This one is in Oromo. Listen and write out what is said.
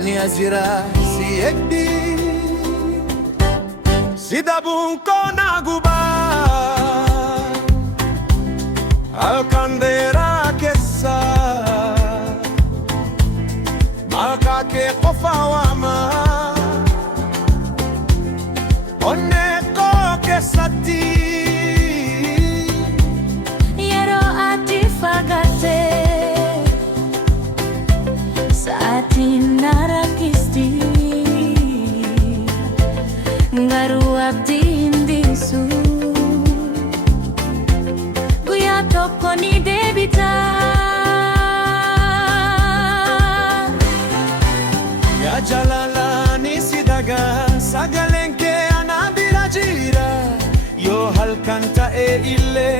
ani azira si egdi sidabun kona guba alkandera kessa maka ke qofawama onne ko kesati yero ati fagate saati narakisti ngaru abdi indisu guya toko ni debita ya jalalani sidaga sagalenke anabira jira yo halkanta e ille